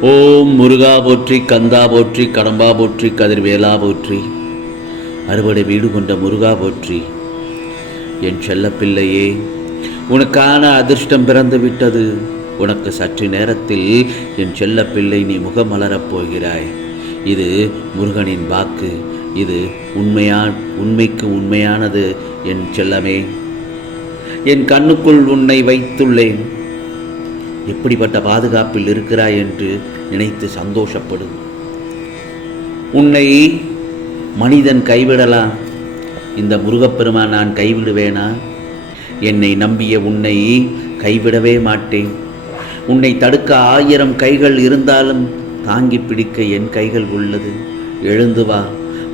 ஓம் முருகா போற்றி கந்தா போற்றி கடம்பா போற்றி கதிர்வேலா போற்றி. அறுவடை வீடு கொண்ட முருகா போற்றி. என் செல்லப்பிள்ளையே உனக்கான அதிர்ஷ்டம் பிறந்து விட்டது. உனக்கு சற்று நேரத்தில் என் செல்லப்பிள்ளை நீ முகமலரப் போகிறாய். இது முருகனின் வாக்கு. இது உண்மையா உண்மைக்கு உண்மையானது. என் செல்லமே என் கண்ணுக்குள் உன்னை வைத்துள்ளேன். எப்படிப்பட்ட பாதுகாப்பில் இருக்கிறாய் என்று நினைத்து சந்தோஷப்படும் உன்னை மனிதன் கைவிடலாம் இந்த முருகப்பெருமா நான் கைவிடுவேனா? என்னை நம்பிய உன்னை கைவிடவே மாட்டேன். உன்னை தடுக்க ஆயிரம் கைகள் இருந்தாலும் தாங்கி பிடிக்க என் கைகள் உள்ளது. எழுந்து வா.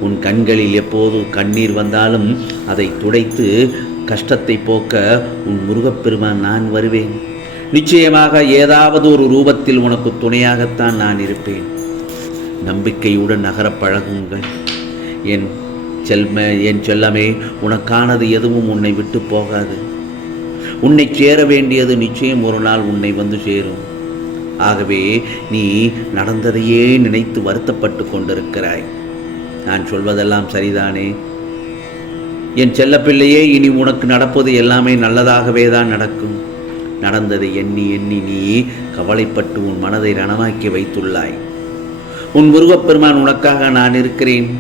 உன் கண்களில் எப்போது கண்ணீர் வந்தாலும் அதை துடைத்து கஷ்டத்தை போக்க உன் முருகப்பெருமான் நான் வருவேன். நிச்சயமாக ஏதாவது ஒரு ரூபத்தில் உனக்கு துணையாகத்தான் நான் இருப்பேன். நம்பிக்கையுடன் நகர பழகுங்கள். என் செல்ம என் செல்லமே உனக்கானது எதுவும் உன்னை விட்டு போகாது. உன்னை சேர வேண்டியது நிச்சயம் ஒரு நாள் உன்னை வந்து சேரும். ஆகவே நீ நடந்ததையே நினைத்து வருத்தப்பட்டு கொண்டிருக்கிறாய். நான் சொல்வதெல்லாம் சரிதானே? என் செல்லப்பிள்ளையே இனி உனக்கு நடப்பது எல்லாமே நல்லதாகவே தான் நடக்கும். நடந்ததை எண்ணி எண்ணி நீ கவலைப்பட்டு உன் மனதை ரணமாக்கி வைத்துள்ளாய். உன் முருகப்பெருமான் உனக்காக நான் இருக்கிறேன்.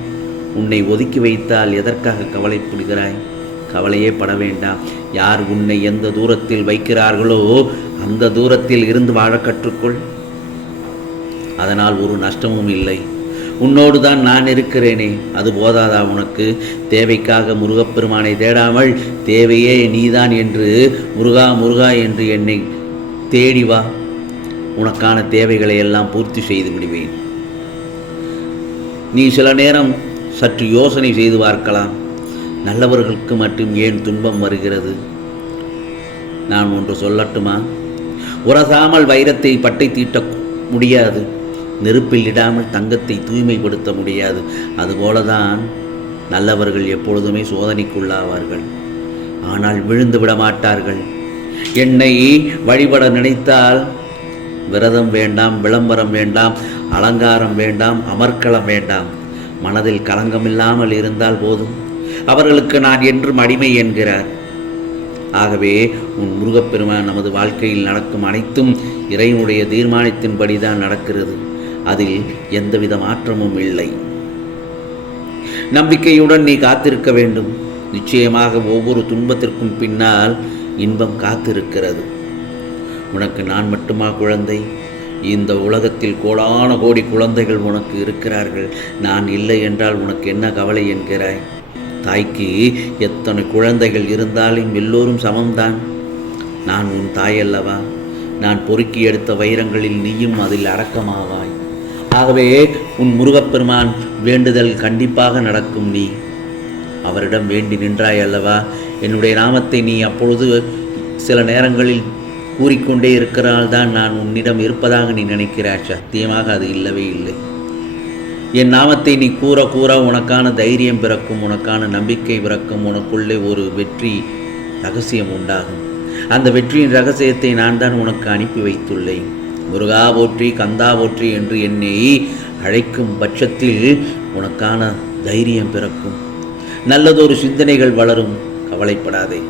உன்னை ஒதுக்கி வைத்தால் எதற்காக கவலைப்படுகிறாய்? கவலையே பட வேண்டாம். யார் உன்னை எந்த தூரத்தில் வைக்கிறார்களோ அந்த தூரத்தில் இருந்து வாழ கற்றுக்கொள். அதனால் ஒரு நஷ்டமும் இல்லை. உன்னோடு தான் நான் இருக்கிறேனே. அது போதாதா உனக்கு? தேவைக்காக முருகப்பெருமானை தேடாமல் தேவையே நீதான் என்று முருகா முருகா என்று என்னை தேடி வா. உனக்கான தேவைகளை எல்லாம் பூர்த்தி செய்து விடுவேன். நீ சில நேரம் சற்று யோசனை செய்து பார்க்கலாம். நல்லவர்களுக்கு மட்டும் ஏன் துன்பம் வருகிறது? நான் ஒன்று சொல்லட்டுமா? உரசாமல் வைரத்தை பட்டை தீட்ட முடியாது. நெருப்பில் இடாமல் தங்கத்தை தூய்மைப்படுத்த முடியாது. அதுபோலதான் நல்லவர்கள் எப்பொழுதுமே சோதனைக்குள்ளாவார்கள். ஆனால் விழுந்து விட மாட்டார்கள். என்னை வழிபட நினைத்தால் விரதம் வேண்டாம் விளம்பரம் வேண்டாம் அலங்காரம் வேண்டாம் அமர்க்களம் வேண்டாம். மனதில் கலங்கமில்லாமல் இருந்தால் போதும். அவர்களுக்கு நான் என்றும் அடிமை என்கிறார். ஆகவே உன் முருகப்பெருமான் நமது வாழ்க்கையில் நடக்கும் அனைத்தும் இறைவனுடைய தீர்மானத்தின்படிதான் நடக்கிறது. அதில் எந்தவித மாற்றமும் இல்லை. நம்பிக்கையுடன் நீ காத்திருக்க வேண்டும். நிச்சயமாக ஒவ்வொரு துன்பத்திற்கும் பின்னால் இன்பம் காத்திருக்கிறது. உனக்கு நான் மட்டுமா குழந்தை? இந்த உலகத்தில் கோடான கோடி குழந்தைகள் உனக்கு இருக்கிறார்கள். நான் இல்லை என்றால் உனக்கு என்ன கவலை என்கிறாய்? தாய்க்கு எத்தனை குழந்தைகள் இருந்தாலும் எல்லோரும் சமம்தான். நான் உன் தாய் அல்லவா? நான் பொறுக்கி எடுத்த வைரங்களில் நீயும் அதில் அடக்கமாவாய். ஆகவே உன் முருகப்பெருமான் வேண்டுதல் கண்டிப்பாக நடக்கும் நீ. அவரிடம் வேண்டி நின்றாய் அல்லவா? என்னுடைய நாமத்தை நீ அப்பொழுது சில நேரங்களில் கூறிக்கொண்டே இருக்கிறால் தான் நான் உன்னிடம் இருப்பதாக நீ நினைக்கிறாய். சத்தியமாக அது இல்லவே இல்லை. என் நாமத்தை நீ கூற கூற உனக்கான தைரியம் பிறக்கும் உனக்கான நம்பிக்கை பிறக்கும் உனக்குள்ளே ஒரு வெற்றி ரகசியம் உண்டாகும். அந்த வெற்றியின் ரகசியத்தை நான் தான் உனக்கு அனுப்பி வைத்துள்ளேன். முருகா போற்றி கந்தா போற்றி என்று என்னை அழைக்கும் பட்சத்தில் உனக்கான தைரியம் பிறக்கும். நல்லதொரு சிந்தனைகள் வளரும் கவலைப்படாதே.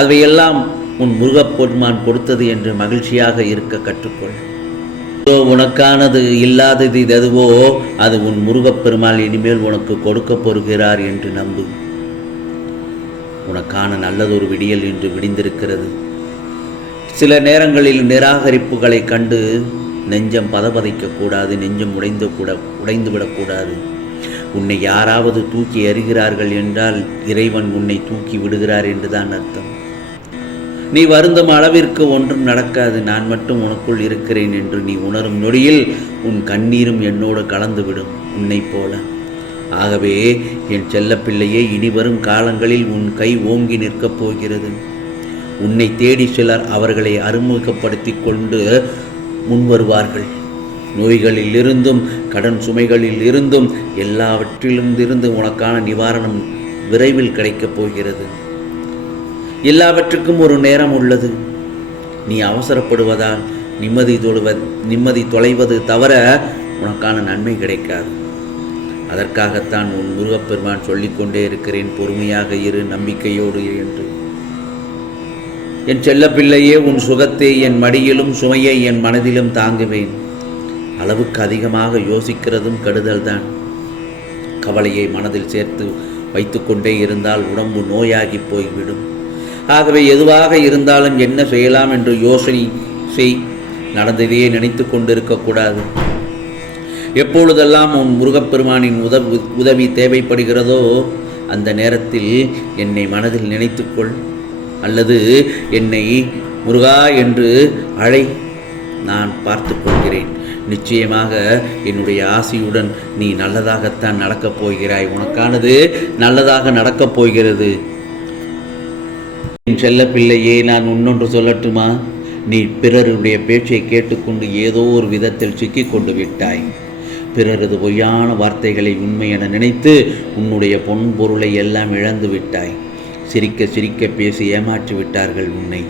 அவையெல்லாம் உன் முருகப்பெருமான் கொடுத்தது என்று மகிழ்ச்சியாக இருக்க கற்றுக்கொள். உனக்கானது இல்லாதது இது எதுவோ அது உன் முருகப்பெருமாள் இனிமேல் உனக்கு கொடுக்கப் போகிறார் என்று நம்பு. உனக்கான நல்லதொரு விடியல் இன்று விடிந்திருக்கிறது. சில நேரங்களில் நிராகரிப்புகளை கண்டு நெஞ்சம் பதபதைக்கக்கூடாது நெஞ்சம் உடைந்து கூட உடைந்து விடக்கூடாது. உன்னை யாராவது தூக்கி எறிகிறார்கள் என்றால் இறைவன் உன்னை தூக்கி விடுகிறார் என்றுதான் அர்த்தம். நீ வருந்தும் அளவிற்கு ஒன்றும் நடக்காது நான் மட்டும் உனக்குள் இருக்கிறேன் என்று நீ உணரும் நொடியில் உன் கண்ணீரும் என்னோடு கலந்துவிடும் உன்னைப் போல. ஆகவே என் செல்லப்பிள்ளையே இனி வரும் காலங்களில் உன் கை ஓங்கி நிற்கப் போகிறது. உன்னை தேடி சிலர் அவர்களை அறிமுகப்படுத்திக் கொண்டு முன்வருவார்கள். நோய்களில் இருந்தும் கடன் சுமைகளில் இருந்தும் எல்லாவற்றிலும் இருந்து உனக்கான நிவாரணம் விரைவில் கிடைக்கப் போகிறது. எல்லாவற்றுக்கும் ஒரு நேரம் உள்ளது. நீ அவசரப்படுவதால் நிம்மதி தொழுவ நிம்மதி தொலைவது தவிர உனக்கான நன்மை கிடைக்காது. அதற்காகத்தான் உன் முருகப்பெருமான் சொல்லிக்கொண்டே இருக்கிறேன். பொறுமையாக இரு நம்பிக்கையோடு இரு என்று. என் செல்லப்பிள்ளையே உன் சுகத்தை என் மடியிலும் சுமையை என் மனதிலும் தாங்குவேன். அளவுக்கு அதிகமாக யோசிக்கிறதும் கெடுதல்தான். கவலையை மனதில் சேர்த்து வைத்துக்கொண்டே இருந்தால் உடம்பு நோயாகி போய்விடும். ஆகவே எதுவாக இருந்தாலும் என்ன செய்யலாம் என்று யோசனை செய். நடந்ததையே நினைத்து கொண்டிருக்கக்கூடாது எப்பொழுதெல்லாம் உன் முருகப்பெருமானின் உதவி உதவி தேவைப்படுகிறதோ அந்த நேரத்தில் என்னை மனதில் நினைத்துக்கொள் அல்லது என்னை முருகா என்று அழை. நான் பார்த்து கொள்கிறேன். நிச்சயமாக என்னுடைய ஆசையுடன் நீ நல்லதாகத்தான் நடக்கப் போகிறாய். உனக்கானது நல்லதாக நடக்கப் போகிறது. என் செல்ல பிள்ளையே நான் இன்னொன்று சொல்லட்டுமா? நீ பிறருடைய பேச்சை கேட்டுக்கொண்டு ஏதோ ஒரு விதத்தில் சிக்கி கொண்டு விட்டாய். பிறரது பொய்யான வார்த்தைகளை உண்மை என நினைத்து உன்னுடைய பொன் பொருளை எல்லாம் இழந்து விட்டாய். சிரிக்க சிரிக்க பேசி ஏமாற்றி விட்டார்கள் உன்னை.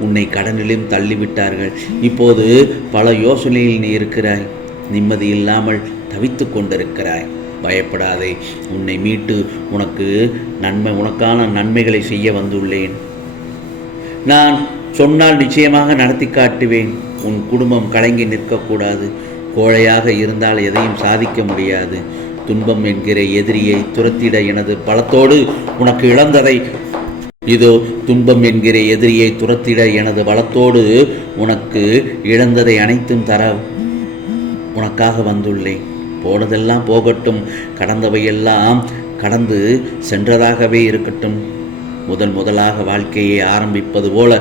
உன்னை கடனிலும் தள்ளிவிட்டார்கள். இப்போது பல யோசனையில் நீ இருக்கிறாய். நிம்மதி இல்லாமல் தவித்து கொண்டிருக்கிறாய். பயப்படாதே உன்னை மீட்டு உனக்கு நன்மை உனக்கான நன்மைகளை செய்ய வந்துள்ளேன். நான் சொன்னால் நிச்சயமாக நடத்தி காட்டுவேன். உன் குடும்பம் கலங்கி நிற்கக்கூடாது. கோழையாக இருந்தால் எதையும் சாதிக்க முடியாது. துன்பம் என்கிற எதிரியை துரத்திட எனது பலத்தோடு உனக்கு இழந்ததை. இதோ துன்பம் என்கிற எதிரியை துரத்திட எனது பலத்தோடு உனக்கு இழந்ததை அனைத்தும் தர உனக்காக வந்துள்ளேன். போனதெல்லாம் போகட்டும். கடந்தவையெல்லாம் கடந்து சென்றதாகவே இருக்கட்டும். முதல் முதலாக வாழ்க்கையை ஆரம்பிப்பது போல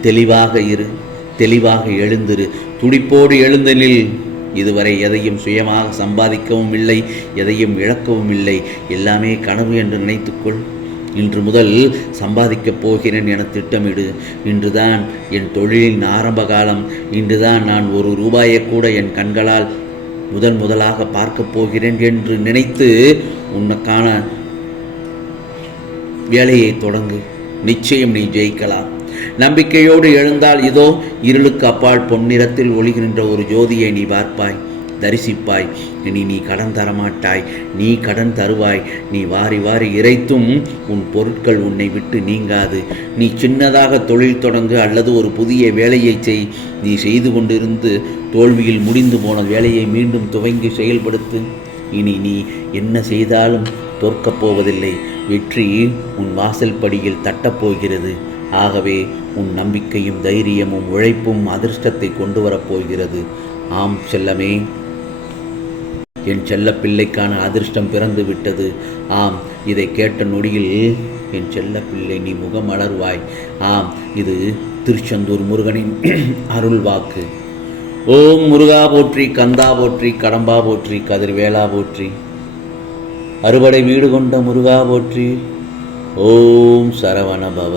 தெளிவாக இரு. தெளிவாக எழுந்திரு. துடிப்போடு எழுந்தனில் இதுவரை எதையும் சுயமாக சம்பாதிக்கவும் இல்லை எதையும் இழக்கவும் இல்லை. எல்லாமே கனவு என்று நினைத்துக்கொள். இன்று முதல் சம்பாதிக்கப் போகிறேன் என திட்டமிடு. இன்றுதான் என் தொழிலின் ஆரம்ப காலம் இன்றுதான் நான் ஒரு ரூபாயை கூட என் கண்களால் முதன் முதலாக பார்க்கப் போகிறேன் என்று நினைத்து உனக்கான வேலையை தொடங்கு. நிச்சயம் நீ ஜெயிக்கலாம். நம்பிக்கையோடு எழுந்தால் இதோ இருளுக்கு அப்பால் பொன்னிறத்தில் ஒளிகின்ற ஒரு ஜோதியை நீ பார்ப்பாய் தரிசிப்பாய். இனி நீ கடன் தரமாட்டாய் நீ கடன் தருவாய். நீ வாரி வாரி இறைத்தும் உன் பொருட்கள் உன்னை விட்டு நீங்காது. நீ சின்னதாக தொழில் தொடங்கு அல்லது ஒரு புதிய வேலையை செய். நீ செய்து கொண்டிருந்து தோல்வியில் முடிந்து போன வேலையை மீண்டும் துவங்கி செயல்படுத்து. இனி நீ என்ன செய்தாலும் தோற்கப் போவதில்லை. வெற்றி உன் வாசல் படியில் தட்டப்போகிறது ஆகவே உன் நம்பிக்கையும் தைரியமும் உழைப்பும் அதிர்ஷ்டத்தை கொண்டு வரப்போகிறது ஆம் செல்லமே. என் செல்ல பிள்ளைக்கான அதிர்ஷ்டம் பிறந்து விட்டது. ஆம் இதை கேட்ட நொடியில் என் செல்ல பிள்ளை நீ முகமலர்வாய் ஆம் இது திருச்செந்தூர் முருகனின் அருள் வாக்கு. ஓம் முருகா போற்றி கந்தா போற்றி கடம்பா போற்றி கதிர்வேலா போற்றி. அறுவடை வீடு கொண்ட முருகா போற்றி. ஓம் சரவண பவ.